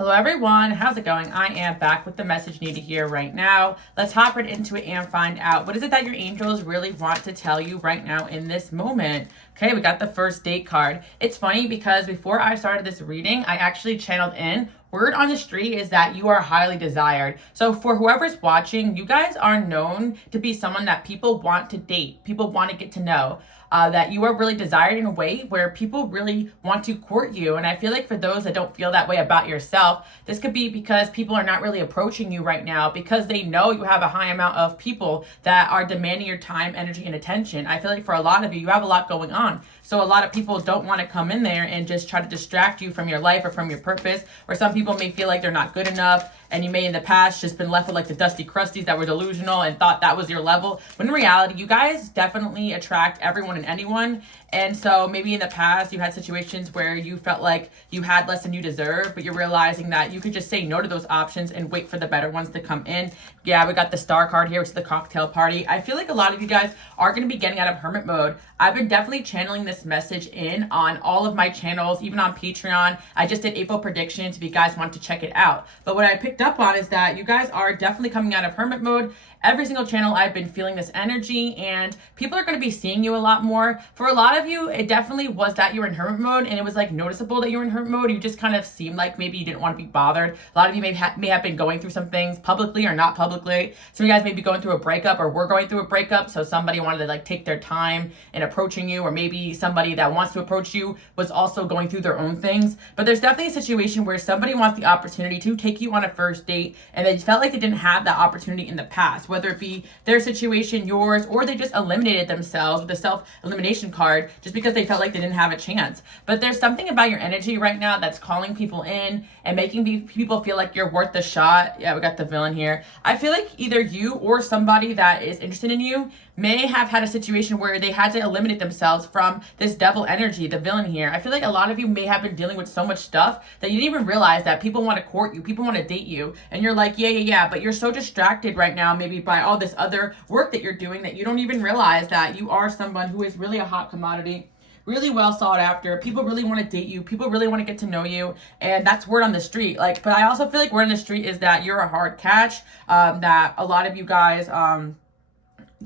Hello everyone, how's it going? I am back with the message needed here right now. Let's hop right into it and find out what is it that your angels really want to tell you right now in this moment. Okay, we got the first date card. It's funny because before I started this reading, I actually channeled in word on the street is that you are highly desired. So for whoever's watching, you guys are known to be someone that people want to date, people want to get to know. That you are really desired in a way where people really want to court you. And I feel like for those that don't feel that way about yourself, this could be because people are not really approaching you right now because they know you have a high amount of people that are demanding your time, energy, and attention. I feel like for a lot of you, you have a lot going on. So a lot of people don't want to come in there and just try to distract you from your life or from your purpose. Or some people may feel like they're not good enough. And you may in the past just been left with like the dusty crusties that were delusional and thought that was your level. When in reality, you guys definitely attract everyone and anyone. And so maybe in the past you had situations where you felt like you had less than you deserve, but you're realizing that you could just say no to those options and wait for the better ones to come in. Yeah, we got the star card here, which is the cocktail party. I feel like a lot of you guys are going to be getting out of hermit mode. I've been definitely channeling this message in on all of my channels, even on Patreon. I just did April predictions if you guys want to check it out. But what I picked up on is that you guys are definitely coming out of hermit mode. Every single channel I've been feeling this energy and people are going to be seeing you a lot more. For a lot of you, it definitely was that you were in hermit mode and it was like noticeable that you were in hermit mode. You just kind of seemed like maybe you didn't want to be bothered. A lot of you may have been going through some things publicly or not publicly. Some of you guys may be going through a breakup or were going through a breakup. So somebody wanted to like take their time in approaching you, or maybe somebody that wants to approach you was also going through their own things. But there's definitely a situation where somebody wants the opportunity to take you on a first date and they felt like they didn't have that opportunity in the past, whether it be their situation, yours, or they just eliminated themselves with the self-elimination card just because they felt like they didn't have a chance. But there's something about your energy right now that's calling people in and making people feel like you're worth the shot. Yeah, we got the villain here. I feel like either you or somebody that is interested in you may have had a situation where they had to eliminate themselves from this devil energy, the villain here. I feel like a lot of you may have been dealing with so much stuff that you didn't even realize that people want to court you, people want to date you, and you're like, yeah, but you're so distracted right now maybe by all this other work that you're doing that you don't even realize that you are someone who is really a hot commodity, really well sought after. People really want to date you. People really want to get to know you. And that's word on the street. But I also feel like word on the street is that you're a hard catch, that a lot of you guys,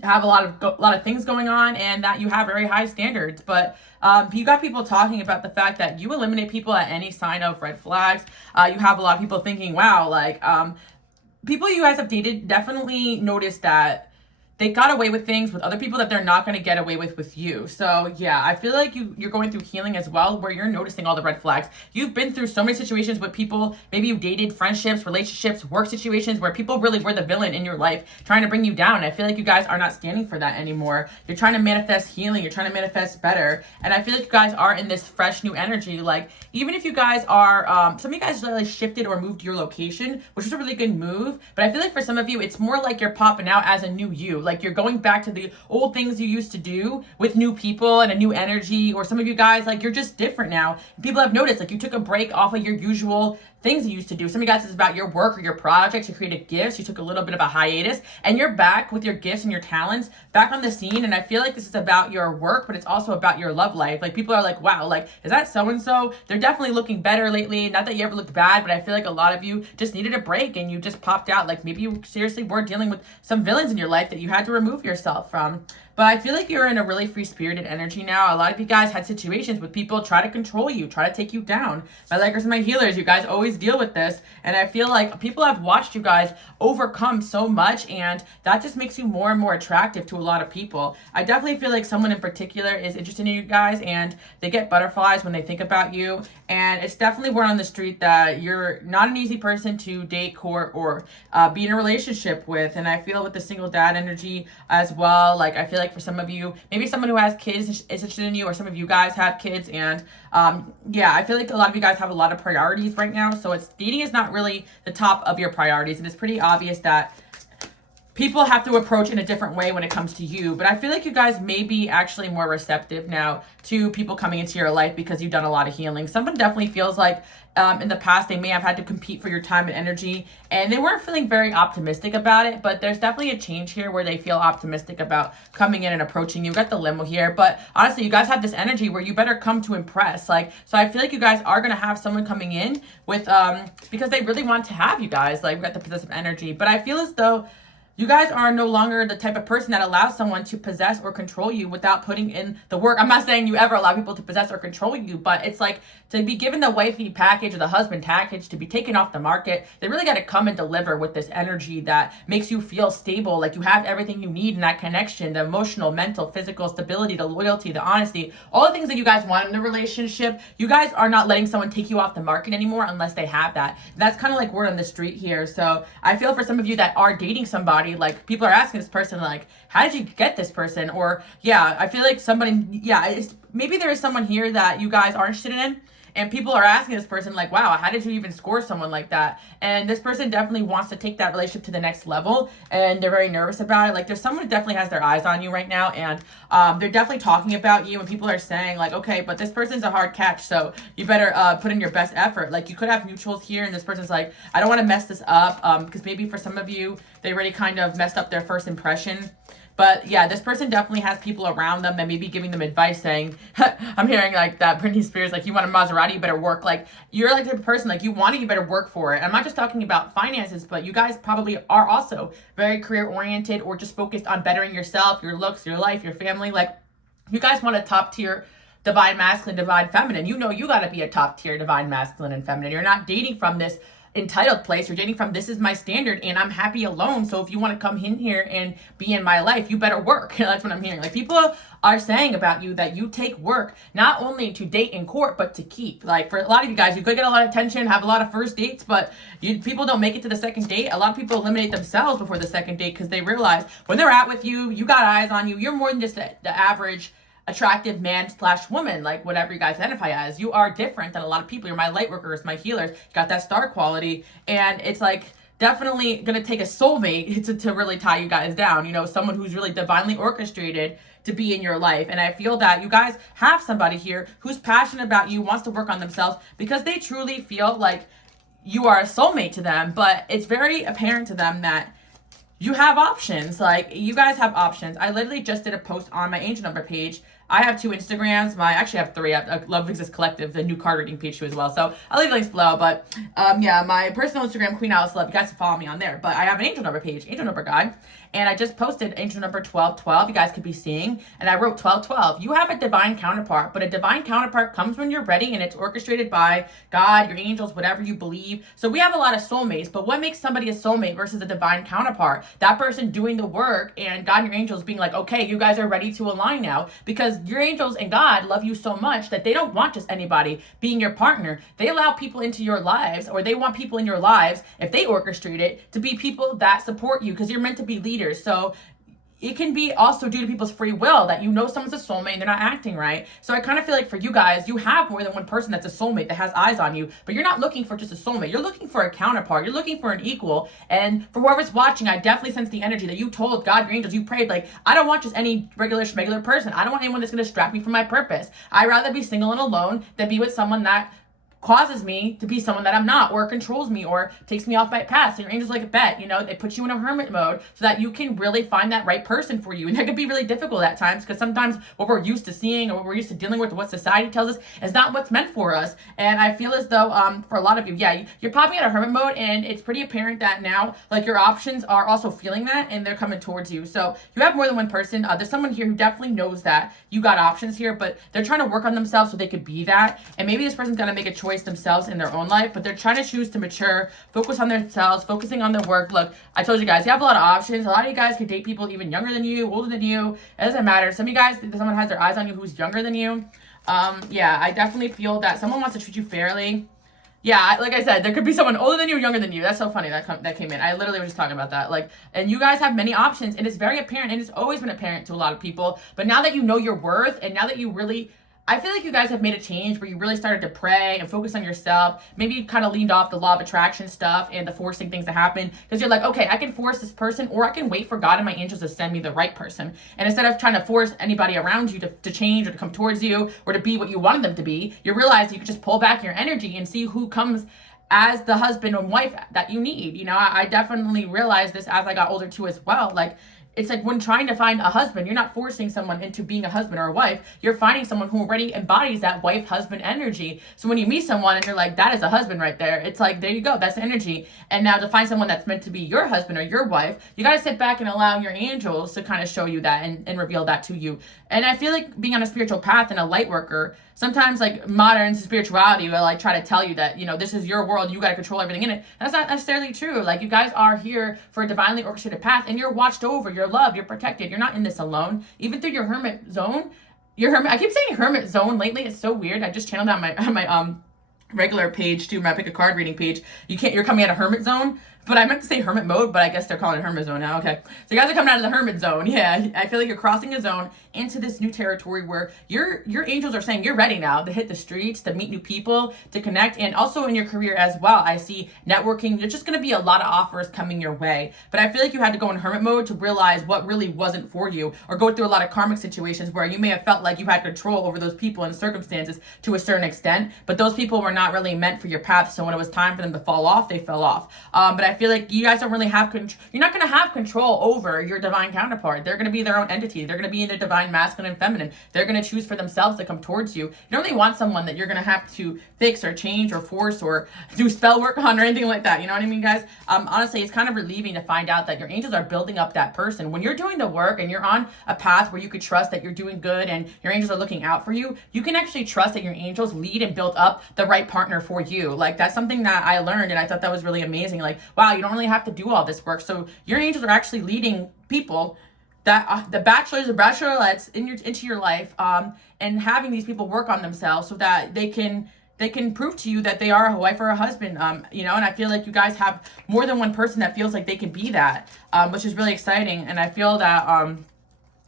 have a lot of things going on and that you have very high standards. But you got people talking about the fact that you eliminate people at any sign of red flags. You have a lot of people thinking, wow, people you guys have dated definitely noticed that they got away with things with other people that they're not going to get away with you. So yeah, I feel like you're going through healing as well, where you're noticing all the red flags. You've been through so many situations with people, maybe you've dated, friendships, relationships, work situations where people really were the villain in your life trying to bring you down. I feel like you guys are not standing for that anymore. You're trying to manifest healing. You're trying to manifest better. And I feel like you guys are in this fresh new energy. Like even if you guys are, some of you guys really shifted or moved your location, which was a really good move. But I feel like for some of you, it's more like you're popping out as a new you. Like you're going back to the old things you used to do with new people and a new energy. Or some of you guys, like you're just different now. People have noticed like you took a break off of your usual things you used to do. Some of you guys, is about your work or your projects, your creative gifts. You took a little bit of a hiatus and you're back with your gifts and your talents back on the scene. And I feel like this is about your work, but it's also about your love life. Like people are like, wow, like, is that so-and-so? They're definitely looking better lately. Not that you ever looked bad, but I feel like a lot of you just needed a break and you just popped out. Like maybe you seriously were dealing with some villains in your life that you had to remove yourself from. But I feel like you're in a really free-spirited energy now. A lot of you guys had situations with people try to control you, try to take you down. My likers and my healers, you guys always deal with this. And I feel like people have watched you guys overcome so much, and that just makes you more and more attractive to a lot of people. I definitely feel like someone in particular is interested in you guys, and they get butterflies when they think about you. And it's definitely word on the street that you're not an easy person to date, court, or be in a relationship with. And I feel with the single dad energy as well, like I feel like for some of you, maybe someone who has kids is interested in you, or some of you guys have kids. And yeah, I feel like a lot of you guys have a lot of priorities right now. So dating is not really the top of your priorities. And it's pretty obvious that people have to approach in a different way when it comes to you. But I feel like you guys may be actually more receptive now to people coming into your life because you've done a lot of healing. Someone definitely feels like in the past, they may have had to compete for your time and energy, and they weren't feeling very optimistic about it, but there's definitely a change here where they feel optimistic about coming in and approaching you. Got the limo here, but honestly, you guys have this energy where you better come to impress. Like, so I feel like you guys are going to have someone coming in with, because they really want to have you guys. Like, we got the possessive energy, but I feel as though you guys are no longer the type of person that allows someone to possess or control you without putting in the work. I'm not saying you ever allow people to possess or control you, but it's like to be given the wifey package or the husband package, to be taken off the market, they really got to come and deliver with this energy that makes you feel stable, like you have everything you need in that connection, the emotional, mental, physical stability, the loyalty, the honesty, all the things that you guys want in the relationship. You guys are not letting someone take you off the market anymore unless they have that. That's kind of like word on the street here. So I feel for some of you that are dating somebody, like people are asking this person, like, how did you get this person? Or yeah, I feel like somebody, yeah, maybe there is someone here that you guys are interested in, and people are asking this person, like, wow, how did you even score someone like that? And this person definitely wants to take that relationship to the next level, and they're very nervous about it. Like, there's someone who definitely has their eyes on you right now, and they're definitely talking about you, and people are saying, like, okay, but this person's a hard catch, so you better put in your best effort. Like, you could have mutuals here, and this person's like, I don't want to mess this up, because maybe for some of you, they already kind of messed up their first impression. But yeah, this person definitely has people around them that may be giving them advice saying, I'm hearing like that Britney Spears, like, you want a Maserati, you better work. Like, you're like the type of person, like, you want it, you better work for it. And I'm not just talking about finances, but you guys probably are also very career oriented or just focused on bettering yourself, your looks, your life, your family. Like, you guys want a top tier divine masculine, divine feminine. You know you got to be a top tier divine masculine and feminine. You're not dating from this entitled place. You're dating from, this is my standard and I'm happy alone, so if you want to come in here and be in my life, you better work. That's what I'm hearing. Like, people are saying about you that you take work not only to date in court but to keep. Like, for a lot of you guys, you could get a lot of attention, have a lot of first dates, but people don't make it to the second date. A lot of people eliminate themselves before the second date because they realize when they're out with you, you got eyes on you, you're more than just the average attractive man / woman, like whatever you guys identify as. You are different than a lot of people. You're my light workers, my healers. You got that star quality, and it's like definitely gonna take a soulmate to really tie you guys down. You know, someone who's really divinely orchestrated to be in your life. And I feel that you guys have somebody here who's passionate about you, wants to work on themselves because they truly feel like you are a soulmate to them. But it's very apparent to them that you have options. Like, you guys have options. I literally just did a post on my angel number page. I have 2 Instagrams. I actually have 3. I have Love Exists Collective, the new card reading page too as well. So I'll leave the links below. But yeah, my personal Instagram, Queen Alice Love. You guys can follow me on there. But I have an angel number page, angel number guide. And I just posted angel number 1212. You guys could be seeing. And I wrote 1212. You have a divine counterpart, but a divine counterpart comes when you're ready and it's orchestrated by God, your angels, whatever you believe. So we have a lot of soulmates, but what makes somebody a soulmate versus a divine counterpart? That person doing the work and God and your angels being like, okay, you guys are ready to align now, because your angels and God love you so much that they don't want just anybody being your partner. They allow people into your lives, or they want people in your lives, if they orchestrate it, to be people that support you, because you're meant to be leaders. So it can be also due to people's free will that you know someone's a soulmate and they're not acting right. So I kind of feel like for you guys, you have more than one person that's a soulmate that has eyes on you, but you're not looking for just a soulmate. You're looking for a counterpart. You're looking for an equal. And for whoever's watching, I definitely sense the energy that you told God, your angels, you prayed, like, I don't want just any regular person. I don't want anyone that's going to distract me from my purpose. I'd rather be single and alone than be with someone that causes me to be someone that I'm not, or controls me, or takes me off my path. So your angels like a bet, you know, they put you in a hermit mode so that you can really find that right person for you. And that could be really difficult at times, because sometimes what we're used to seeing or what we're used to dealing with, or what society tells us, is not what's meant for us. And I feel as though for a lot of you, yeah, you're popping out of hermit mode, and it's pretty apparent that now, like, your options are also feeling that, and they're coming towards you. So you have more than one person. There's someone here who definitely knows that you got options here, but they're trying to work on themselves so they could be that. And maybe this person's gonna make a choice themselves in their own life, but they're trying to choose to mature, focus on themselves, focusing on their work. Look, I told you guys, you have a lot of options. A lot of you guys could date people even younger than you, older than you. It doesn't matter. Some of you guys, someone has their eyes on you who's younger than you. Yeah, I definitely feel that someone wants to treat you fairly. Yeah, like I said, there could be someone older than you, younger than you. That's so funny that came in. I literally was just talking about that. Like, and you guys have many options, and it's very apparent, and it's always been apparent to a lot of people. But now that you know your worth, and now that you really I feel like you guys have made a change where you really started to pray and focus on yourself. Maybe you kind of leaned off the law of attraction stuff and the forcing things to happen, because you're like, okay, I can force this person, or I can wait for God and my angels to send me the right person. And instead of trying to force anybody around you to change or to come towards you or to be what you wanted them to be, you realize you can just pull back your energy and see who comes as the husband and wife that you need. You know, I definitely realized this as I got older too as well. Like, it's like when trying to find a husband, you're not forcing someone into being a husband or a wife. You're finding someone who already embodies that wife-husband energy. So when you meet someone and you're like, that is a husband right there, it's like, there you go, that's the energy. And now to find someone that's meant to be your husband or your wife, you got to sit back and allow your angels to kind of show you that and reveal that to you. And I feel like being on a spiritual path and a light worker, sometimes like modern spirituality will like try to tell you that, you know, this is your world, you got to control everything in it. That's not necessarily true. Like, you guys are here for a divinely orchestrated path, and you're watched over, you're loved, you're protected. You're not in this alone. Even through your hermit zone, I keep saying hermit zone lately. It's so weird. I just channeled that on my regular page too, my pick a card reading page. You're coming out of hermit zone. But I meant to say hermit mode, but I guess they're calling it hermit zone now. Okay. So you guys are coming out of the hermit zone. Yeah. I feel like you're crossing a zone into this new territory where your angels are saying you're ready now to hit the streets, to meet new people, to connect, and also in your career as well. I see networking. There's just going to be a lot of offers coming your way. But I feel like you had to go in hermit mode to realize what really wasn't for you, or go through a lot of karmic situations where you may have felt like you had control over those people and circumstances to a certain extent, but those people were not really meant for your path. So when it was time for them to fall off, they fell off. But I feel like you guys don't really have you're not going to have control over your divine counterpart. They're going to be their own entity. They're going to be in their divine masculine and feminine. They're going to choose for themselves to come towards you. You don't really want someone that you're going to have to fix or change or force or do spell work on or anything like that. You know what I mean, guys? Honestly, it's kind of relieving to find out that your angels are building up that person. When you're doing the work and you're on a path where you could trust that you're doing good and your angels are looking out for you, you can actually trust that your angels lead and build up the right partner for you. Like, that's something that I learned, and I thought that was really amazing. Like, wow, you don't really have to do all this work. So your angels are actually leading people, that the bachelors and bachelorettes into your life, and having these people work on themselves so that they can prove to you that they are a wife or a husband. You know, and I feel like you guys have more than one person that feels like they can be that, which is really exciting. And I feel that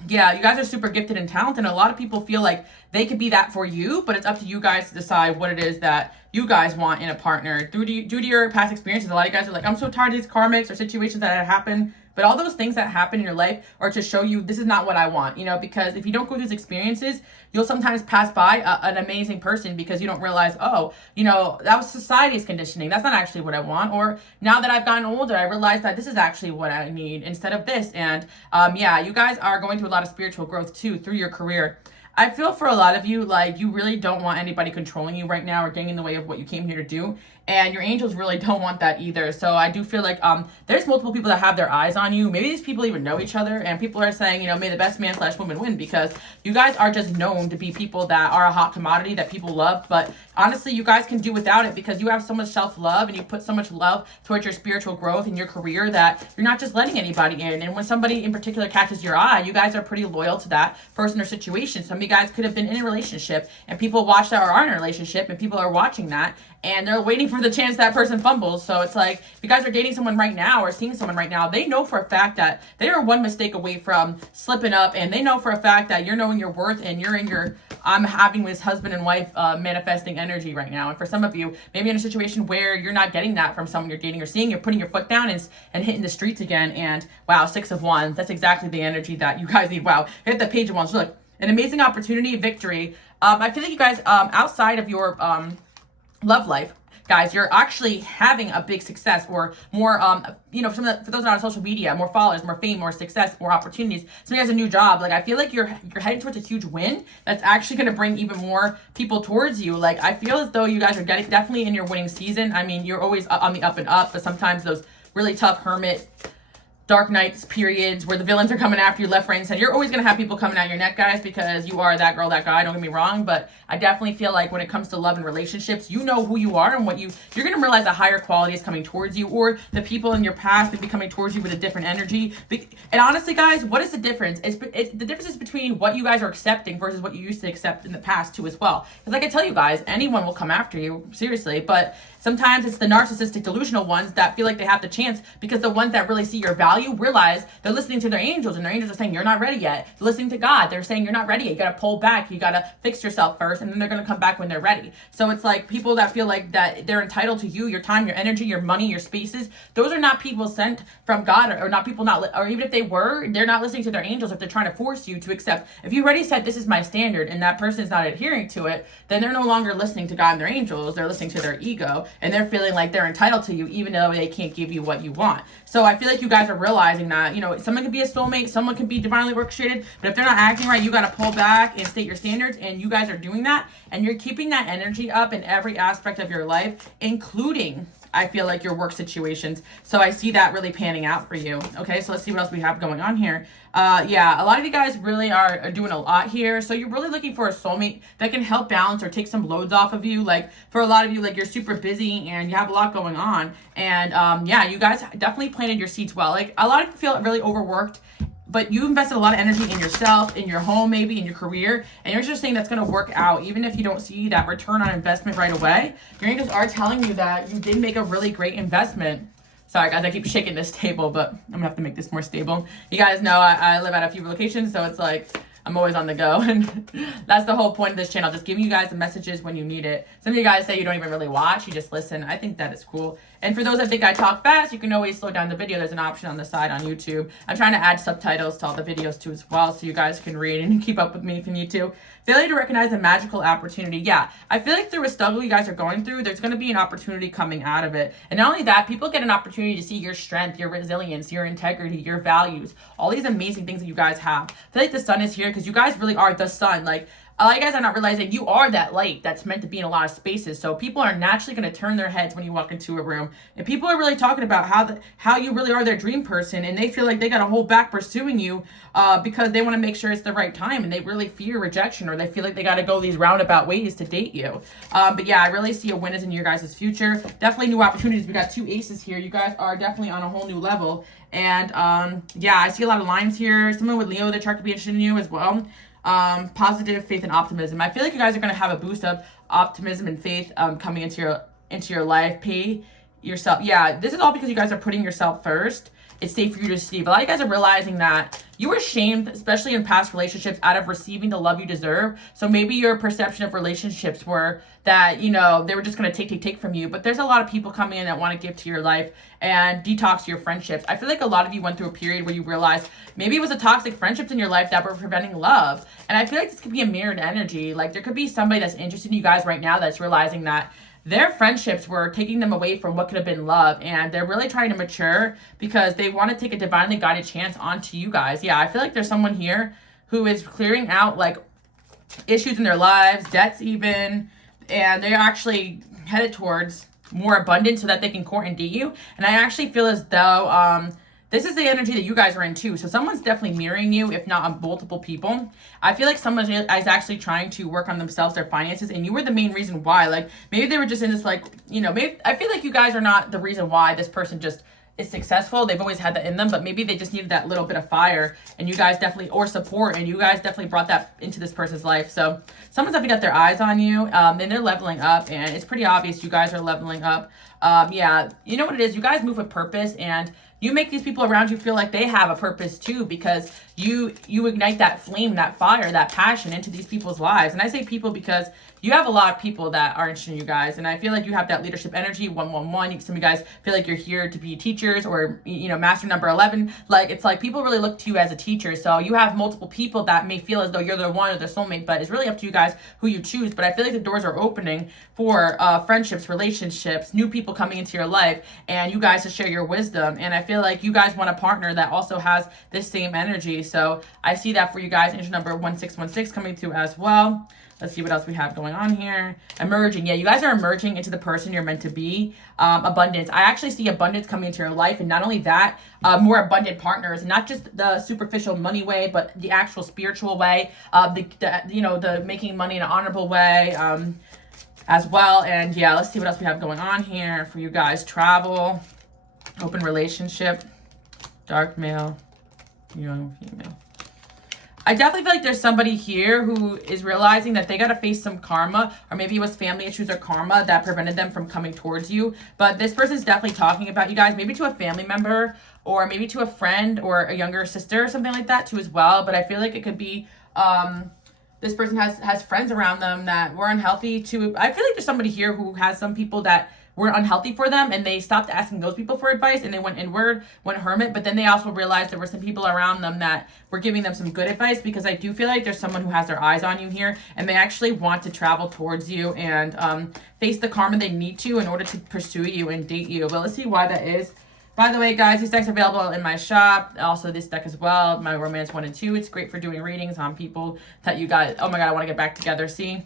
yeah, you guys are super gifted and talented. And a lot of people feel like they could be that for you, but it's up to you guys to decide what it is that you guys want in a partner. Due to your past experiences, a lot of you guys are like, I'm so tired of these karmics or situations that have happened. But all those things that happen in your life are to show you this is not what I want, you know, because if you don't go through these experiences, you'll sometimes pass by an amazing person because you don't realize, oh, you know, that was society's conditioning. That's not actually what I want. Or now that I've gotten older, I realized that this is actually what I need instead of this. And yeah, you guys are going through a lot of spiritual growth too through your career. I feel for a lot of you, like, you really don't want anybody controlling you right now or getting in the way of what you came here to do. And your angels really don't want that either. So I do feel like there's multiple people that have their eyes on you. Maybe these people even know each other, and people are saying, you know, may the best man / woman win, because you guys are just known to be people that are a hot commodity that people love. But honestly, you guys can do without it because you have so much self-love and you put so much love towards your spiritual growth and your career that you're not just letting anybody in. And when somebody in particular catches your eye, you guys are pretty loyal to that person or situation. Some of you guys could have been in a relationship and people watch that or are in a relationship and people are watching that and they're waiting for the chance that person fumbles. So it's like, if you guys are dating someone right now or seeing someone right now, they know for a fact that they are one mistake away from slipping up, and they know for a fact that you're knowing your worth and you're in your I'm having this husband and wife manifesting energy right now. And for some of you, maybe in a situation where you're not getting that from someone you're dating or seeing, you're putting your foot down and hitting the streets again. And wow, 6 of Wands, that's exactly the energy that you guys need. Wow, hit the Page of Wands. Look, an amazing opportunity, victory. I feel like you guys, outside of your love life, guys, you're actually having a big success or more, you know, for those not on social media, more followers, more fame, more success, more opportunities. Somebody has a new job. Like, I feel like you're heading towards a huge win that's actually going to bring even more people towards you. Like, I feel as though you guys are definitely in your winning season. I mean, you're always on the up and up, but sometimes those really tough hermit dark nights periods where the villains are coming after you left, right, and center, you're always going to have people coming at your neck, guys, because you are that girl, that guy. Don't get me wrong, but I definitely feel like when it comes to love and relationships, you know who you are and what you're going to realize a higher quality is coming towards you, or the people in your past may be coming towards you with a different energy. And honestly, guys, what is the difference? The difference is between what you guys are accepting versus what you used to accept in the past too as well. Because like I tell you guys, anyone will come after you, seriously, but Sometimes it's the narcissistic, delusional ones that feel like they have the chance, because the ones that really see your value realize they're listening to their angels, and their angels are saying, you're not ready yet. They're listening to God. They're saying, you're not ready yet. You got to pull back. You got to fix yourself first, and then they're going to come back when they're ready. So it's like people that feel like that they're entitled to you, your time, your energy, your money, your spaces. Those are not people sent from God, or not people or even if they were, they're not listening to their angels if they're trying to force you to accept. If you already said, this is my standard, and that person is not adhering to it, then they're no longer listening to God and their angels. They're listening to their ego, and they're feeling like they're entitled to you, even though they can't give you what you want. So I feel like you guys are realizing that, you know, someone can be a soulmate, someone can be divinely orchestrated, but if they're not acting right, you got to pull back and state your standards, and you guys are doing that, and you're keeping that energy up in every aspect of your life, including, I feel like, your work situations. So I see that really panning out for you. Okay, so let's see what else we have going on here. Yeah, a lot of you guys really are doing a lot here. So you're really looking for a soulmate that can help balance or take some loads off of you. Like for a lot of you, like you're super busy and you have a lot going on. And yeah, you guys definitely planted your seeds well. Like a lot of you feel really overworked, but you invested a lot of energy in yourself, in your home, maybe in your career, and you're just saying that's going to work out. Even if you don't see that return on investment right away, your angels are telling you that you did make a really great investment. Sorry guys, I keep shaking this table, but I'm gonna have to make this more stable. You guys know I live at a few locations, so it's like I'm always on the go, and that's the whole point of this channel, just giving you guys the messages when you need it. Some of you guys say you don't even really watch, you just listen. I think that is cool. And for those that think I talk fast, you can always slow down the video. There's an option on the side on YouTube. I'm trying to add subtitles to all the videos too as well, so you guys can read and keep up with me if you need to. Failure to recognize a magical opportunity. Yeah, I feel like through a struggle you guys are going through, there's going to be an opportunity coming out of it. And not only that, people get an opportunity to see your strength, your resilience, your integrity, your values, all these amazing things that you guys have. I feel like the sun is here because you guys really are the sun. Like, a lot of you guys are not realizing you are that light that's meant to be in a lot of spaces. So people are naturally going to turn their heads when you walk into a room. And people are really talking about how you really are their dream person. And they feel like they got to hold back pursuing you because they want to make sure it's the right time. And they really fear rejection, or they feel like they got to go these roundabout ways to date you. But yeah, I really see a win is in your guys' future. Definitely new opportunities. We got 2 aces here. You guys are definitely on a whole new level. And yeah, I see a lot of lines here. Someone with Leo, the chart could be interested in you as well. Positive faith and optimism. I feel like you guys are going to have a boost of optimism and faith coming into your life. Pay yourself. Yeah, this is all because you guys are putting yourself first. It's safe for you to receive. A lot of you guys are realizing that you were shamed, especially in past relationships, out of receiving the love you deserve. So maybe your perception of relationships were that, you know, they were just going to take from you. But there's a lot of people coming in that want to give to your life and detox your friendships. I feel like a lot of you went through a period where you realized maybe it was a toxic friendships in your life that were preventing love. And I feel like this could be a mirrored energy. Like there could be somebody that's interested in you guys right now that's realizing that their friendships were taking them away from what could have been love, and they're really trying to mature because they want to take a divinely guided chance onto you guys. Yeah, I feel like there's someone here who is clearing out like issues in their lives, debts even, and they're actually headed towards more abundance so that they can court and date you. And I actually feel as though this is the energy that you guys are in too. So someone's definitely mirroring you, if not on multiple people. I feel like someone is actually trying to work on themselves, their finances, and you were the main reason why. Like maybe they were just in this, like, you know, maybe I feel like you guys are not the reason why this person just is successful. They've always had that in them, but maybe they just needed that little bit of fire, and you guys definitely, or support, and you guys definitely brought that into this person's life. So someone's definitely got their eyes on you, and they're leveling up, and it's pretty obvious you guys are leveling up. Yeah, you know what it is? You guys move with purpose, and you make these people around you feel like they have a purpose too, because you ignite that flame, that fire, that passion into these people's lives. And I say people because you have a lot of people that are interested in you guys, and I feel like you have that leadership energy, 111. Some of you guys feel like you're here to be teachers, or, you know, master number 11. Like, it's like people really look to you as a teacher. So you have multiple people that may feel as though you're the one or the soulmate, but it's really up to you guys who you choose. But I feel like the doors are opening for friendships, relationships, new people coming into your life, and you guys to share your wisdom. And I feel like you guys want a partner that also has this same energy. So I see that for you guys. Energy number 1616 coming through as well. Let's see what else we have going on here. Emerging. Yeah, you guys are emerging into the person you're meant to be. Abundance. I actually see abundance coming into your life. And not only that, more abundant partners. Not just the superficial money way, but the actual spiritual way. The making money in an honorable way as well. And yeah, let's see what else we have going on here for you guys. Travel. Open relationship. Dark male. Young female. I definitely feel like there's somebody here who is realizing that they got to face some karma, or maybe it was family issues or karma that prevented them from coming towards you. But this person's definitely talking about you guys, maybe to a family member, or maybe to a friend or a younger sister or something like that too as well. But I feel like it could be this person has friends around them that were unhealthy too. I feel like there's somebody here who has some people that were unhealthy for them, and they stopped asking those people for advice, and they went inward, went hermit. But then they also realized there were some people around them that were giving them some good advice, because I do feel like there's someone who has their eyes on you here, and they actually want to travel towards you and face the karma they need to in order to pursue you and date you. But let's see why that is. By the way, guys, these decks are available in my shop. Also, this deck as well, my Romance 1 and 2. It's great for doing readings on people that you guys, oh my God, I want to get back together. See,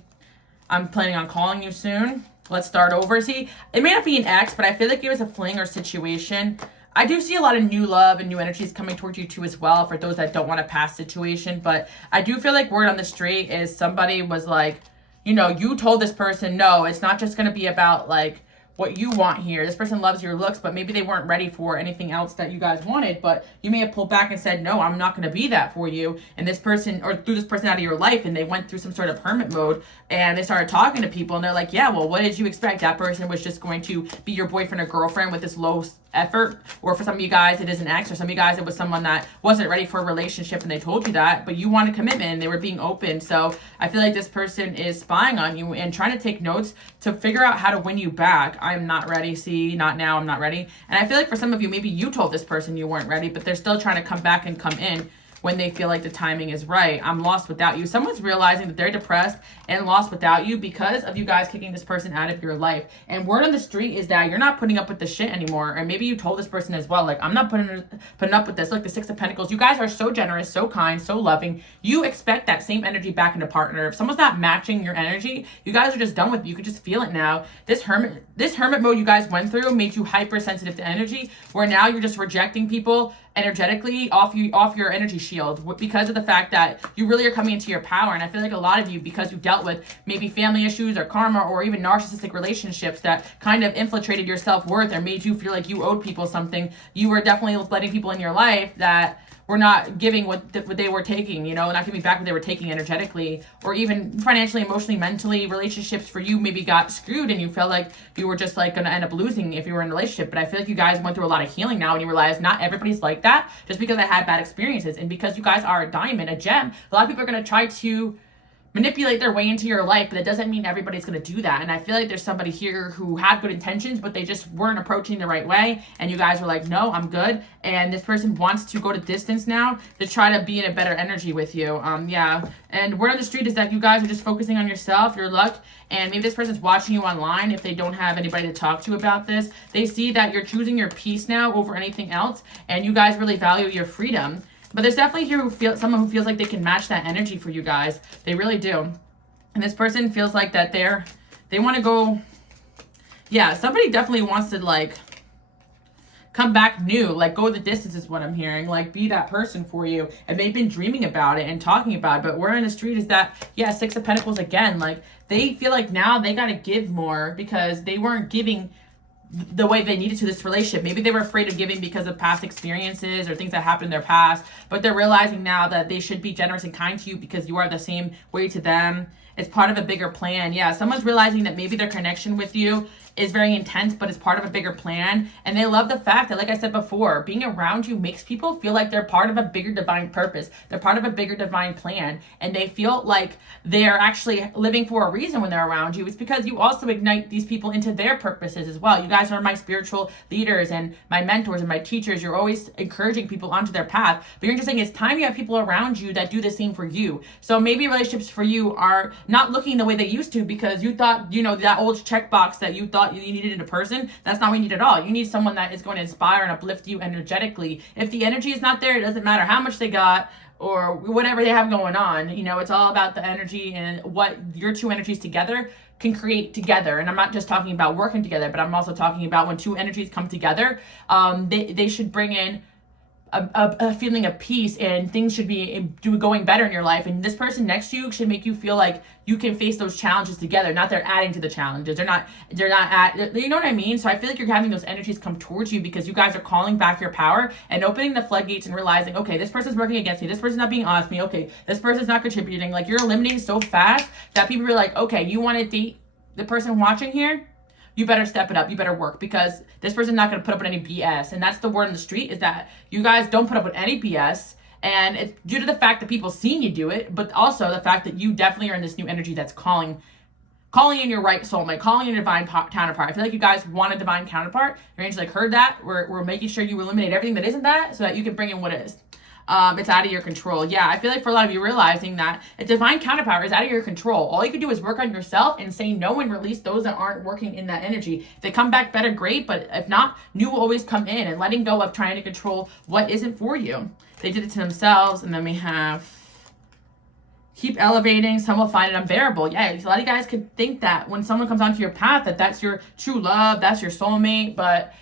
I'm planning on calling you soon. Let's start over. See, it may not be an ex, but I feel like it was a fling or situation. I do see a lot of new love and new energies coming towards you too as well, for those that don't want a past situation. But I do feel like word on the street is somebody was like, you know, you told this person, no, it's not just going to be about like what you want here. This person loves your looks, but maybe they weren't ready for anything else that you guys wanted. But you may have pulled back and said, no, I'm not going to be that for you. And this person, or threw this person out of your life, and they went through some sort of hermit mode, and they started talking to people, and they're like, yeah, well, what did you expect? That person was just going to be your boyfriend or girlfriend with this low effort. Or for some of you guys, it is an ex, or some of you guys, it was someone that wasn't ready for a relationship, and they told you that, but you wanted commitment, and they were being open. So I feel like this person is spying on you and trying to take notes to figure out how to win you back. I'm not ready. See, not now. I'm not ready. And I feel like for some of you, maybe you told this person you weren't ready, but they're still trying to come back and come in when they feel like the timing is right. I'm lost without you. Someone's realizing that they're depressed and lost without you because of you guys kicking this person out of your life. And word on the street is that you're not putting up with this shit anymore. Or maybe you told this person as well, like, I'm not putting up with this. Look, the Six of Pentacles. You guys are so generous, so kind, so loving. You expect that same energy back in a partner. If someone's not matching your energy, you guys are just done with it. You can just feel it now. This hermit mode you guys went through made you hypersensitive to energy, where now you're just rejecting people energetically off your energy shield, because of the fact that you really are coming into your power. And I feel like a lot of you, because you dealt with maybe family issues or karma or even narcissistic relationships that kind of infiltrated your self-worth or made you feel like you owed people something, you were definitely letting people in your life that were not giving what they were taking, you know, not giving back what they were taking energetically, or even financially, emotionally, mentally. Relationships for you maybe got screwed, and you felt like you were just like going to end up losing if you were in a relationship. But I feel like you guys went through a lot of healing now, and you realize not everybody's like that. Just because I had bad experiences, and because you guys are a diamond, a gem, a lot of people are going to try to manipulate their way into your life, but it doesn't mean everybody's going to do that. And I feel like there's somebody here who had good intentions, but they just weren't approaching the right way, and you guys were like, no, I'm good. And this person wants to go to distance now to try to be in a better energy with you. Yeah. And word on the street is that you guys are just focusing on yourself, your luck, and maybe this person's watching you online. If they don't have anybody to talk to about this, they see that you're choosing your peace now over anything else, and you guys really value your freedom. But there's definitely here someone who feels like they can match that energy for you guys. They really do. And this person feels like that they want to go, yeah, somebody definitely wants to like come back new, like go the distance is what I'm hearing, like be that person for you. And they've been dreaming about it and talking about it. But word on the street is that, yeah, Six of Pentacles again, like they feel like now they got to give more because they weren't giving the way they needed to this relationship. Maybe they were afraid of giving because of past experiences or things that happened in their past, but they're realizing now that they should be generous and kind to you because you are the same way to them. It's part of a bigger plan. Yeah, someone's realizing that maybe their connection with you is very intense, but it's part of a bigger plan. And they love the fact that, like I said before, being around you makes people feel like they're part of a bigger divine purpose. They're part of a bigger divine plan. And they feel like they're actually living for a reason when they're around you. It's because you also ignite these people into their purposes as well. You guys are my spiritual leaders and my mentors and my teachers. You're always encouraging people onto their path. But you're just saying it's time you have people around you that do the same for you. So maybe relationships for you are not looking the way they used to because you thought, you know, that old checkbox that you thought you needed in a person, that's not what you need at all. You need someone that is going to inspire and uplift you energetically. If the energy is not there, it doesn't matter how much they got or whatever they have going on. You know, it's all about the energy and what your two energies together can create together. And I'm not just talking about working together, but I'm also talking about when two energies come together, they should bring in a feeling of peace, and things should be going better in your life. And this person next to you should make you feel like you can face those challenges together. Not they're adding to the challenges. They're not you know what I mean? So I feel like you're having those energies come towards you because you guys are calling back your power and opening the floodgates and realizing, okay, this person's working against me. This person's not being honest with me. Okay, this person's not contributing. Like, you're eliminating so fast that people are like, okay, you want to date the person watching here? You better step it up. You better work, because this person's not going to put up with any BS. And that's the word on the street, is that you guys don't put up with any BS. And it's due to the fact that people seen you do it, but also the fact that you definitely are in this new energy that's calling in your right soulmate, calling in your divine counterpart. I feel like you guys want a divine counterpart. Your angels like heard that. We're making sure you eliminate everything that isn't that, so that you can bring in what is. It's out of your control. Yeah, I feel like for a lot of you realizing that a divine counterpart is out of your control. All you can do is work on yourself and say no and release those that aren't working in that energy. If they come back better, great, but if not, new will always come in, and letting go of trying to control what isn't for you. They did it to themselves. And then we have keep elevating. Some will find it unbearable. Yeah, a lot of you guys could think that when someone comes onto your path that that's your true love, that's your soulmate, but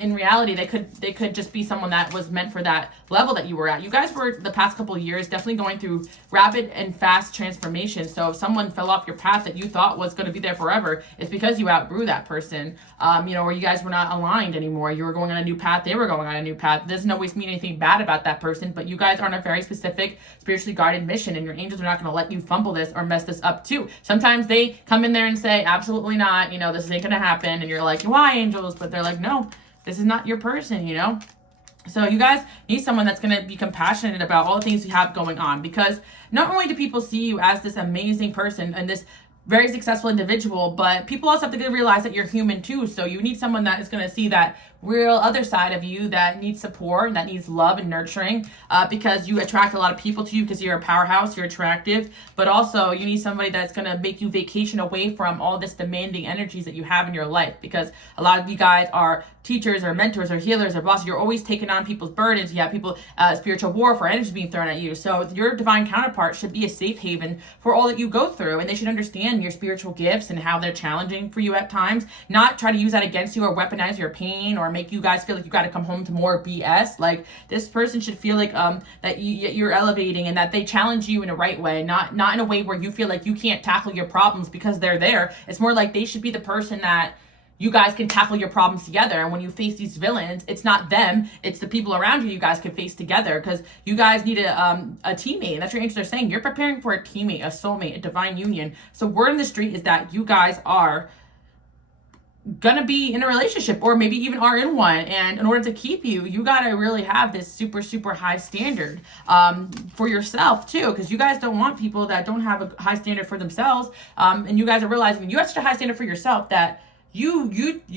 in reality, they could just be someone that was meant for that level that you were at. You guys were, the past couple of years, definitely going through rapid and fast transformation. So if someone fell off your path that you thought was going to be there forever, it's because you outgrew that person, or you guys were not aligned anymore. You were going on a new path. They were going on a new path. It doesn't always mean anything bad about that person, but you guys are on a very specific, spiritually guided mission, and your angels are not going to let you fumble this or mess this up too. Sometimes they come in there and say, absolutely not, this ain't going to happen. And you're like, why, angels? But they're like, no, this is not your person, So you guys need someone that's going to be compassionate about all the things you have going on, because not only do people see you as this amazing person and this very successful individual, but people also have to realize that you're human too. So you need someone that is going to see that real other side of you that needs support and that needs love and nurturing, because you attract a lot of people to you because you're a powerhouse, you're attractive, but also you need somebody that's going to make you vacation away from all this demanding energies that you have in your life, because a lot of you guys are teachers or mentors or healers or bosses. You're always taking on people's burdens. You have people, spiritual warfare, energy being thrown at you. So your divine counterpart should be a safe haven for all that you go through, and they should understand your spiritual gifts and how they're challenging for you at times, not try to use that against you or weaponize your pain or make you guys feel like you got to come home to more BS. Like, this person should feel like that you're elevating and that they challenge you in a right way, not in a way where you feel like you can't tackle your problems because they're there. It's more like they should be the person that you guys can tackle your problems together. And when you face these villains, it's not them, it's the people around you guys can face together, because you guys need a teammate. And that's what your angels are saying. You're preparing for a teammate, a soulmate, a divine union. So word on the street is that you guys are gonna be in a relationship, or maybe even are in one, and in order to keep you gotta really have this super high standard for yourself too, because you guys don't want people that don't have a high standard for themselves, and you guys are realizing you have such a high standard for yourself that you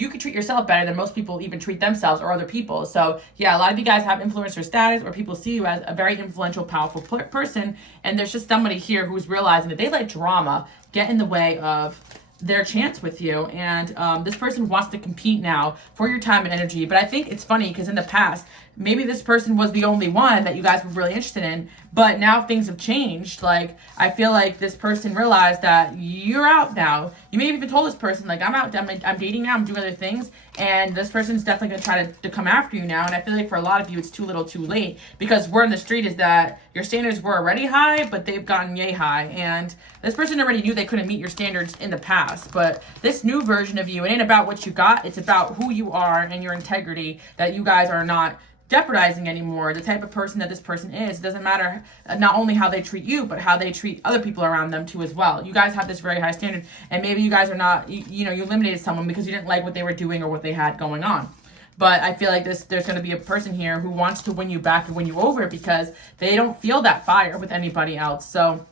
can treat yourself better than most people even treat themselves or other people. So yeah, a lot of you guys have influencer status, or people see you as a very influential, powerful person, and there's just somebody here who's realizing that they let drama get in the way of their chance with you, and this person wants to compete now for your time and energy. But I think it's funny because in the past, maybe this person was the only one that you guys were really interested in, but now things have changed. Like, I feel like this person realized that you're out now. You may have even told this person, like, I'm out, I'm dating now, I'm doing other things, and this person's definitely going to try to come after you now. And I feel like for a lot of you, it's too little too late, because word on the street is that your standards were already high, but they've gotten yay high, and this person already knew they couldn't meet your standards in the past. But this new version of you, it ain't about what you got, it's about who you are and your integrity, that you guys are not jeopardizing anymore. The type of person that this person is, it doesn't matter not only how they treat you, but how they treat other people around them too as well. You guys have this very high standard, and maybe you guys are not, you eliminated someone because you didn't like what they were doing or what they had going on. But I feel like there's going to be a person here who wants to win you back and win you over, because they don't feel that fire with anybody else. So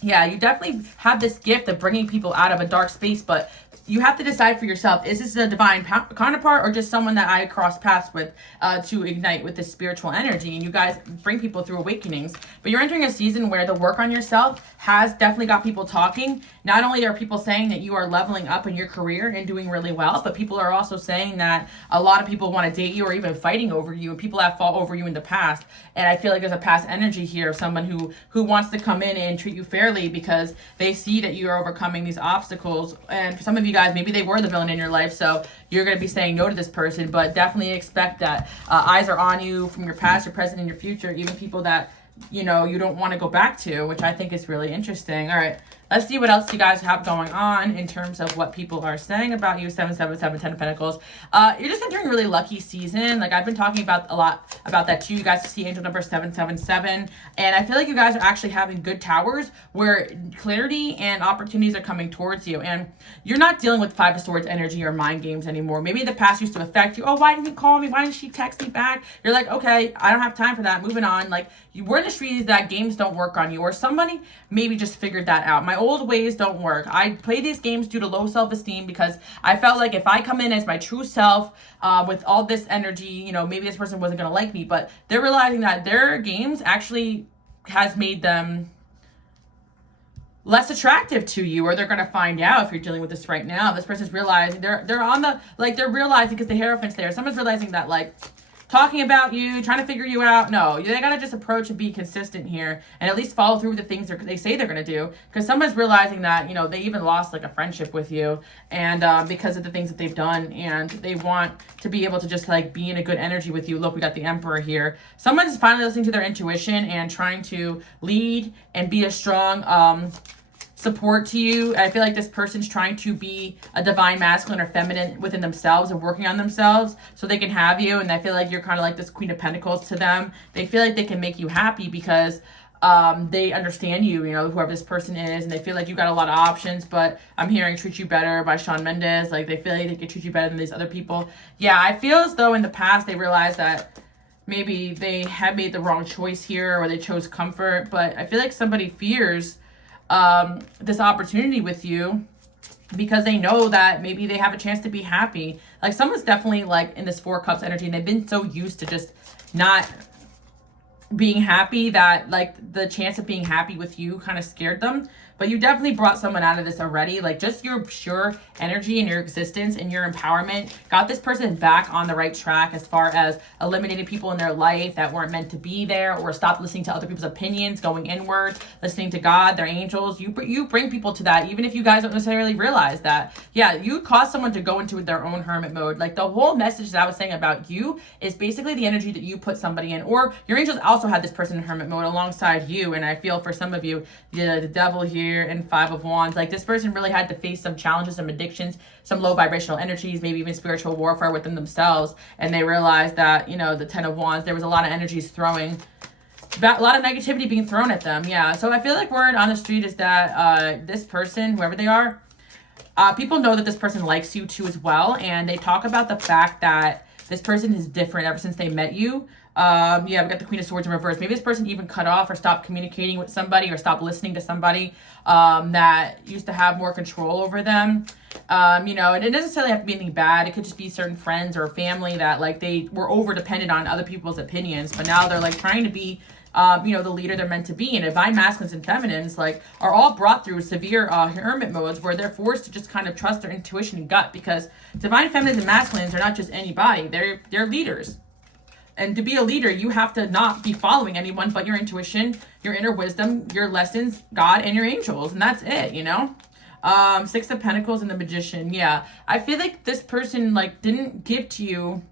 yeah, you definitely have this gift of bringing people out of a dark space, but you have to decide for yourself, is this a divine counterpart or just someone that I cross paths with to ignite with this spiritual energy? And you guys bring people through awakenings. But you're entering a season where the work on yourself has definitely got people talking, not only are people saying that you are leveling up in your career and doing really well, but people are also saying that a lot of people want to date you or even fighting over you, and people have fought over you in the past. And I feel like there's a past energy here of someone who wants to come in and treat you fairly because they see that you are overcoming these obstacles. And for some of you guys, maybe they were the villain in your life, so you're going to be saying no to this person, but definitely expect that eyes are on you from your past, your present, and your future, even people that, you know, you don't want to go back to, which I think is really interesting. All right, let's see what else you guys have going on in terms of what people are saying about you. 777, 10 of Pentacles. You're just entering a really lucky season. Like, I've been talking about a lot about that too. You guys see angel number 777, and I feel like you guys are actually having good towers where clarity and opportunities are coming towards you, and you're not dealing with Five of Swords energy or mind games anymore. Maybe the past used to affect you. Oh, why didn't he call me? Why didn't she text me back? You're like, okay, I don't have time for that. Moving on. Like, you were in the streets that games don't work on you, or somebody maybe just figured that out. My old ways don't work. I play these games due to low self-esteem because I felt like if I come in as my true self with all this energy, you know, maybe this person wasn't going to like me, but they're realizing that their games actually has made them less attractive to you, or they're going to find out if you're dealing with this right now. This person's realizing they're on the, like, they're realizing because the Hierophant's there. Someone's realizing that, like, talking about you, trying to figure you out. No, they got to just approach and be consistent here and at least follow through with the things they say they're going to do, because someone's realizing that, you know, they even lost like a friendship with you and because of the things that they've done, and they want to be able to just like be in a good energy with you. Look, we got the Emperor here. Someone's finally listening to their intuition and trying to lead and be a strong support to you. I feel like this person's trying to be a divine masculine or feminine within themselves and working on themselves so they can have you. And I feel like you're kind of like this Queen of Pentacles to them. They feel like they can make you happy because they understand you, you know, whoever this person is, and they feel like you got a lot of options. But I'm hearing Treat You Better by Shawn Mendes. Like, they feel like they can treat you better than these other people. Yeah, I feel as though in the past they realized that maybe they had made the wrong choice here, or they chose comfort. But I feel like somebody fears this opportunity with you because they know that maybe they have a chance to be happy. Like, someone's definitely like in this Four Cups energy, and they've been so used to just not being happy that like the chance of being happy with you kind of scared them. But you definitely brought someone out of this already. Like, just your pure energy and your existence and your empowerment got this person back on the right track as far as eliminating people in their life that weren't meant to be there, or stop listening to other people's opinions, going inward, listening to God, their angels. You bring people to that, even if you guys don't necessarily realize that. Yeah, you cause someone to go into their own hermit mode. Like, the whole message that I was saying about you is basically the energy that you put somebody in, or your angels also had this person in hermit mode alongside you. And I feel for some of you, the devil here and Five of Wands, like, this person really had to face some challenges, some addictions, some low vibrational energies, maybe even spiritual warfare within themselves. And they realized that, you know, the 10 of Wands, there was a lot of energies throwing, a lot of negativity being thrown at them. Yeah, so I feel like word on the street is that this person, whoever they are, people know that this person likes you too as well. And they talk about the fact that this person is different ever since they met you. Yeah, we got the Queen of Swords in reverse. Maybe this person even cut off or stopped communicating with somebody, or stopped listening to somebody that used to have more control over them. You know, and it doesn't necessarily have to be anything bad. It could just be certain friends or family that like they were over dependent on other people's opinions, but now they're like trying to be you know, the leader they're meant to be. And divine masculines and feminines like are all brought through severe hermit modes where they're forced to just kind of trust their intuition and gut, because divine feminines and masculines are not just anybody. They're leaders. And to be a leader, you have to not be following anyone but your intuition, your inner wisdom, your lessons, God, and your angels. And that's it, you know? Six of Pentacles and the Magician. Yeah, I feel like this person like didn't give to you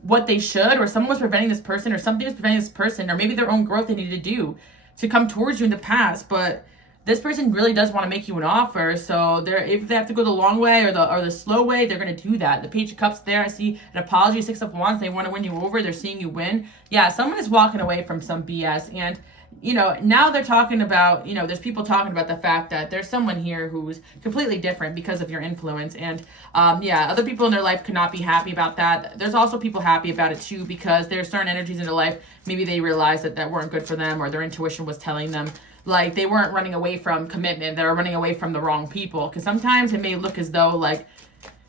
what they should, or someone was preventing this person, or something was preventing this person, or maybe their own growth they needed to do to come towards you in the past. But this person really does want to make you an offer. So if they have to go the long way or the slow way, they're going to do that. The Page of Cups there, I see an apology. Six of Wands, they want to win you over. They're seeing you win. Yeah, someone is walking away from some BS. And, you know, now they're talking about, you know, there's people talking about the fact that there's someone here who's completely different because of your influence. And, yeah, other people in their life could not be happy about that. There's also people happy about it too, because there's certain energies in their life. Maybe they realized that weren't good for them, or their intuition was telling them like they weren't running away from commitment. They were running away from the wrong people. Because sometimes it may look as though like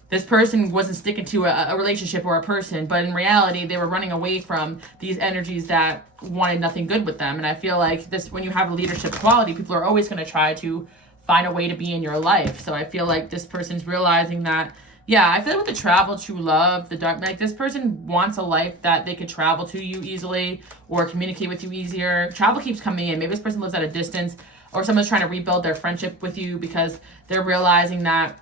this person wasn't sticking to a relationship or a person, but in reality, they were running away from these energies that wanted nothing good with them. And I feel like this, when you have a leadership quality, people are always going to try to find a way to be in your life. So I feel like this person's realizing that, yeah, I feel like with the travel, true love, the dark, like this person wants a life that they could travel to you easily or communicate with you easier. Travel keeps coming in. Maybe this person lives at a distance, or someone's trying to rebuild their friendship with you because they're realizing that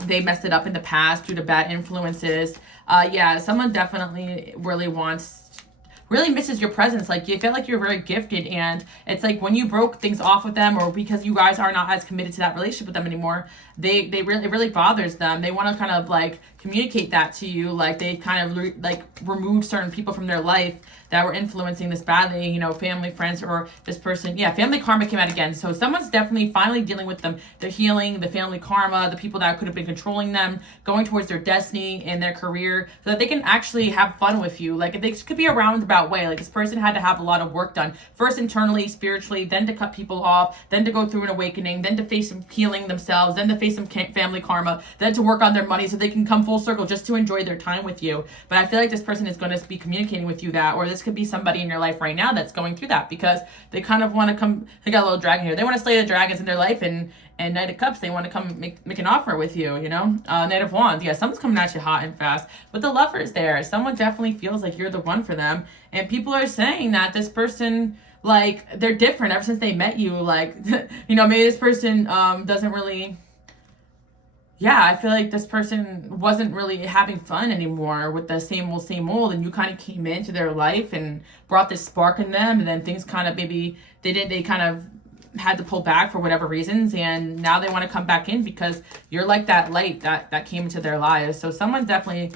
they messed it up in the past due to bad influences. Yeah, someone definitely really misses your presence. Like, you feel like you're very gifted, and it's like when you broke things off with them, or because you guys are not as committed to that relationship with them anymore, they really, it really bothers them. They want to kind of like communicate that to you. Like, they kind of like removed certain people from their life that were influencing this badly, you know, family, friends, or this person. Yeah, family karma came out again. So someone's definitely finally dealing with them, their healing, the family karma, the people that could have been controlling them, going towards their destiny and their career so that they can actually have fun with you. Like, this could be a roundabout way. Like, this person had to have a lot of work done, first internally, spiritually, then to cut people off, then to go through an awakening, then to face some healing themselves, then to face some family karma, then to work on their money so they can come full circle just to enjoy their time with you. But I feel like this person is going to be communicating with you that, or this could be somebody in your life right now that's going through that because they kind of want to come. They got a little dragon here. They want to slay the dragons in their life, and Knight of Cups, they want to come make an offer with you, you know? Knight of Wands, yeah, someone's coming at you hot and fast. But the Lovers there, someone definitely feels like you're the one for them. And people are saying that this person, like, they're different ever since they met you. Like, you know, maybe this person doesn't really... Yeah, I feel like this person wasn't really having fun anymore with the same old, and you kind of came into their life and brought this spark in them, and then things kind of maybe they kind of had to pull back for whatever reasons, and now they want to come back in because you're like that light that came into their lives. So someone's definitely,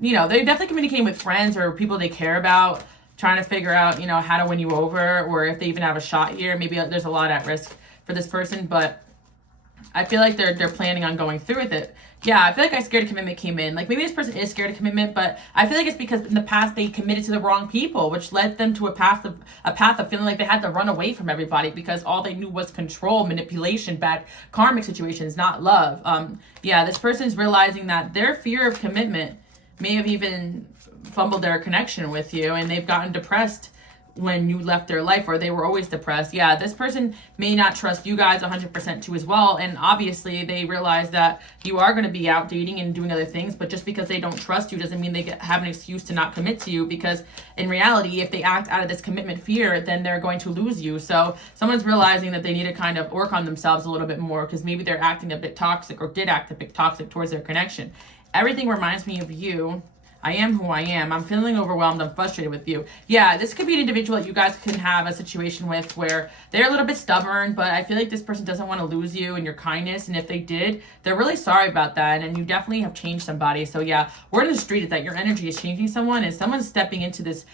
you know, they're definitely communicating with friends or people they care about, trying to figure out, you know, how to win you over, or if they even have a shot here. Maybe there's a lot at risk for this person, but I feel like they're planning on going through with it. Yeah, I feel like scared of commitment came in. Like, maybe this person is scared of commitment, but I feel like it's because in the past they committed to the wrong people, which led them to a path of feeling like they had to run away from everybody because all they knew was control, manipulation, bad karmic situations, not love. Yeah, this person's realizing that their fear of commitment may have even fumbled their connection with you, and they've gotten depressed when you left their life, or they were always depressed. Yeah, this person may not trust you guys 100% too as well, and obviously they realize that you are going to be out dating and doing other things, but just because they don't trust you doesn't mean they have an excuse to not commit to you, because in reality, if they act out of this commitment fear, then they're going to lose you. So someone's realizing that they need to kind of work on themselves a little bit more, because maybe they're acting a bit toxic, or did act a bit toxic towards their connection. Everything reminds me of you. I am who I am. I'm feeling overwhelmed. I'm frustrated with you. Yeah, this could be an individual that you guys can have a situation with where they're a little bit stubborn, but I feel like this person doesn't want to lose you and your kindness. And if they did, they're really sorry about that. And you definitely have changed somebody. So yeah, word on the street is that your energy is changing someone, and someone's stepping into this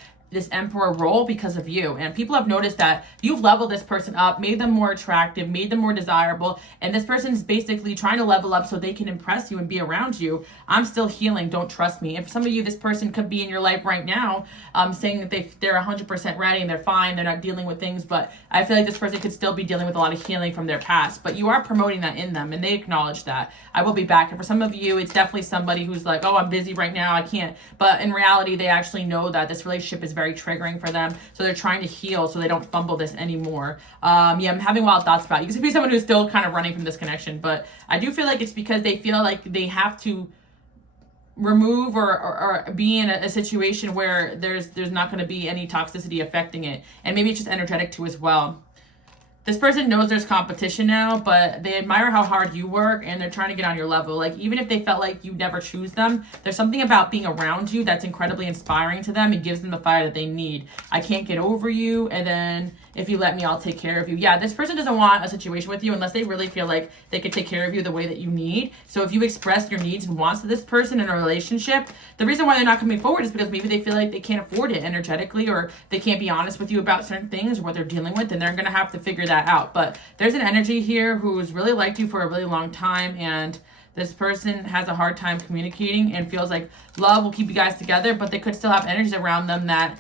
emperor role because of you. And people have noticed that you've leveled this person up, made them more attractive, made them more desirable, and this person is basically trying to level up so they can impress you and be around you. I'm still healing, don't trust me. And for some of you, this person could be in your life right now, saying that they're 100% ready and they're fine, they're not dealing with things, but I feel like this person could still be dealing with a lot of healing from their past. But you are promoting that in them, and they acknowledge that. I will be back. And for some of you, it's definitely somebody who's like, oh, I'm busy right now, I can't. But in reality, they actually know that this relationship is very triggering for them, so they're trying to heal so they don't fumble this anymore. Yeah, I'm having wild thoughts about you. You could be someone who's still kind of running from this connection, but I do feel like it's because they feel like they have to remove or be in a situation where there's not going to be any toxicity affecting it, and maybe it's just energetic too as well. This person knows there's competition now, but they admire how hard you work, and they're trying to get on your level. Like, even if they felt like you never choose them, there's something about being around you that's incredibly inspiring to them and gives them the fire that they need. I can't get over you, and then if you let me, I'll take care of you. Yeah, this person doesn't want a situation with you unless they really feel like they could take care of you the way that you need. So if you express your needs and wants to this person in a relationship, the reason why they're not coming forward is because maybe they feel like they can't afford it energetically, or they can't be honest with you about certain things or what they're dealing with, and they're going to have to figure that out. But there's an energy here who's really liked you for a really long time, and this person has a hard time communicating and feels like love will keep you guys together, but they could still have energies around them that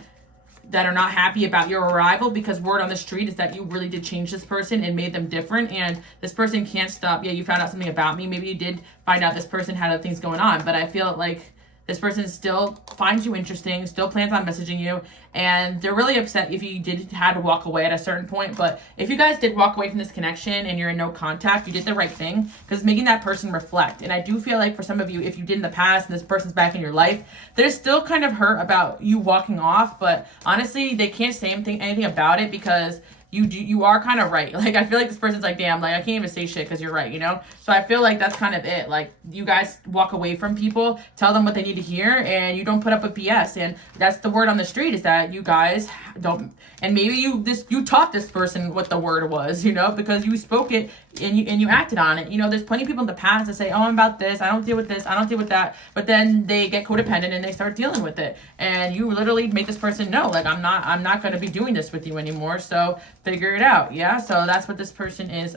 are not happy about your arrival, because word on the street is that you really did change this person and made them different, and this person can't stop. Yeah, you found out something about me. Maybe you did find out this person had other things going on, but I feel like This person still finds you interesting, still plans on messaging you, and they're really upset if you did had to walk away at a certain point. But if you guys did walk away from this connection and you're in no contact, you did the right thing, because making that person reflect. And I do feel like for some of you, if you did in the past and this person's back in your life, they're still kind of hurt about you walking off, but honestly, they can't say anything about it, because you are kind of right. Like, I feel like this person's like, damn, like, I can't even say shit because you're right, you know? So I feel like that's kind of it. Like, you guys walk away from people, tell them what they need to hear, and you don't put up with BS. And that's the word on the street, is that you guys don't, and maybe you taught this person what the word was, you know, because you spoke it and you acted on it. You know, there's plenty of people in the past that say, oh, I'm about this, I don't deal with this, I don't deal with that, but then they get codependent and they start dealing with it. And you literally make this person know, like, I'm not going to be doing this with you anymore, so figure it out. Yeah, so that's what this person is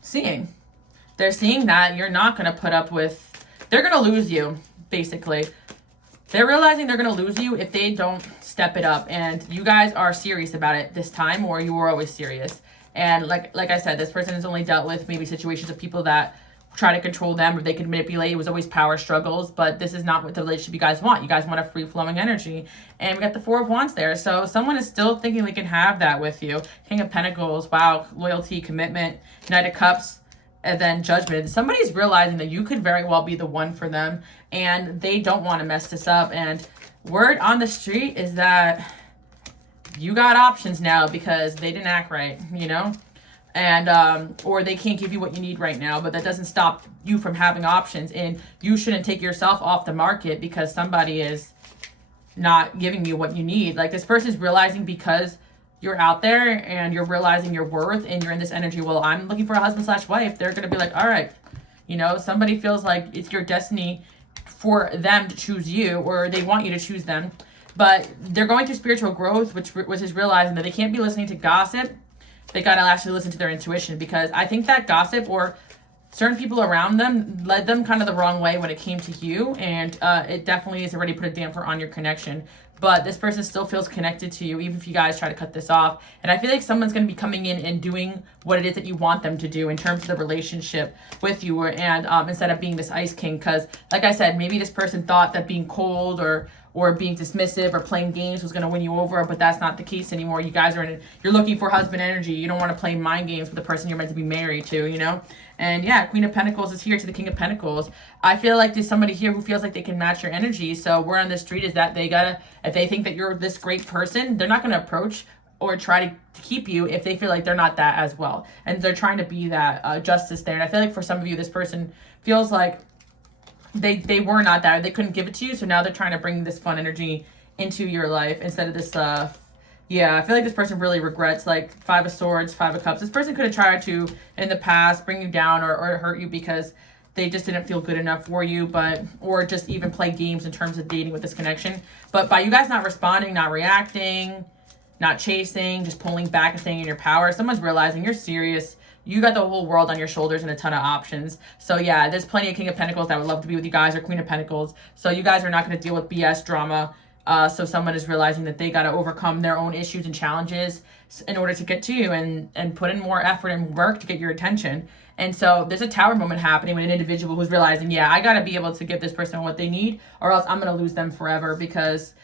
seeing. They're seeing that you're not going to put up with, they're going to lose you, basically. They're realizing they're going to lose you if they don't step it up, and you guys are serious about it this time, or you were always serious. And like I said, this person has only dealt with maybe situations of people that try to control them or they can manipulate. It was always power struggles, but this is not what the relationship you guys want. You guys want a free-flowing energy. And we got the Four of Wands there. So someone is still thinking they can have that with you. King of Pentacles, wow, loyalty, commitment, Knight of Cups, and then Judgment. Somebody's realizing that you could very well be the one for them, and they don't want to mess this up. And word on the street is that you got options now because they didn't act right, you know? And or they can't give you what you need right now, but that doesn't stop you from having options. And you shouldn't take yourself off the market because somebody is not giving you what you need. Like, this person is realizing, because you're out there and you're realizing your worth and you're in this energy, well, I'm looking for a husband / wife, they're gonna be like, all right, you know, somebody feels like it's your destiny for them to choose you, or they want you to choose them. But they're going through spiritual growth, which is realizing that they can't be listening to gossip. They got to actually listen to their intuition, because I think that gossip or certain people around them led them kind of the wrong way when it came to you. And it definitely has already put a damper on your connection. But this person still feels connected to you, even if you guys try to cut this off. And I feel like someone's going to be coming in and doing what it is that you want them to do in terms of the relationship with you. And instead of being this Ice King, because like I said, maybe this person thought that being cold or being dismissive or playing games was going to win you over, but that's not the case anymore. You guys are you're looking for husband energy. You don't want to play mind games with the person you're meant to be married to, you know? And yeah, Queen of Pentacles is here to the King of Pentacles. I feel like there's somebody here who feels like they can match your energy. So word on the street is that if they think that you're this great person, they're not going to approach or try to keep you if they feel like they're not that as well. And they're trying to be that justice there. And I feel like for some of you, this person feels like they were not that, or they couldn't give it to you, so now they're trying to bring this fun energy into your life instead of this yeah, I feel like this person really regrets, like, Five of Swords, Five of Cups. This person could have tried to in the past bring you down or hurt you because they just didn't feel good enough for you, or just even play games in terms of dating with this connection. But by you guys not responding, not reacting, not chasing, just pulling back and staying in your power, someone's realizing you're serious. You got the whole world on your shoulders and a ton of options. So yeah, there's plenty of King of Pentacles that would love to be with you guys, or Queen of Pentacles. So you guys are not going to deal with BS drama. So someone is realizing that they got to overcome their own issues and challenges in order to get to you and put in more effort and work to get your attention. And so there's a tower moment happening with an individual who's realizing, yeah, I got to be able to give this person what they need, or else I'm going to lose them forever, because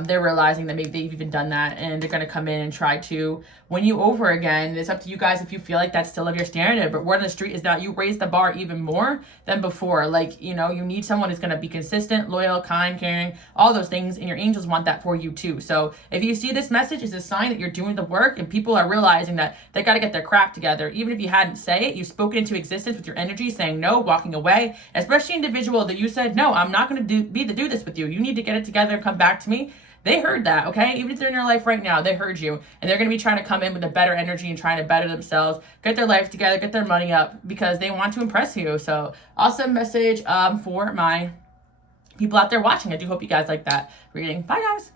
they're realizing that maybe they've even done that, and they're going to come in and try to win you over again. It's up to you guys if you feel like that's still of your standard. But word on the street is that you raise the bar even more than before. Like, you know, you need someone who's going to be consistent, loyal, kind, caring, all those things, and your angels want that for you too. So if you see this message as a sign that you're doing the work and people are realizing that they got to get their crap together, even if you hadn't say it, you spoke it into existence with your energy, saying no, walking away, especially individual that you said, no, I'm not going to do this with you. You need to get it together and come back to me. They heard that, okay? Even if they're in your life right now, they heard you. And they're going to be trying to come in with a better energy and trying to better themselves, get their life together, get their money up, because they want to impress you. So awesome message for my people out there watching. I do hope you guys like that reading. Bye, guys.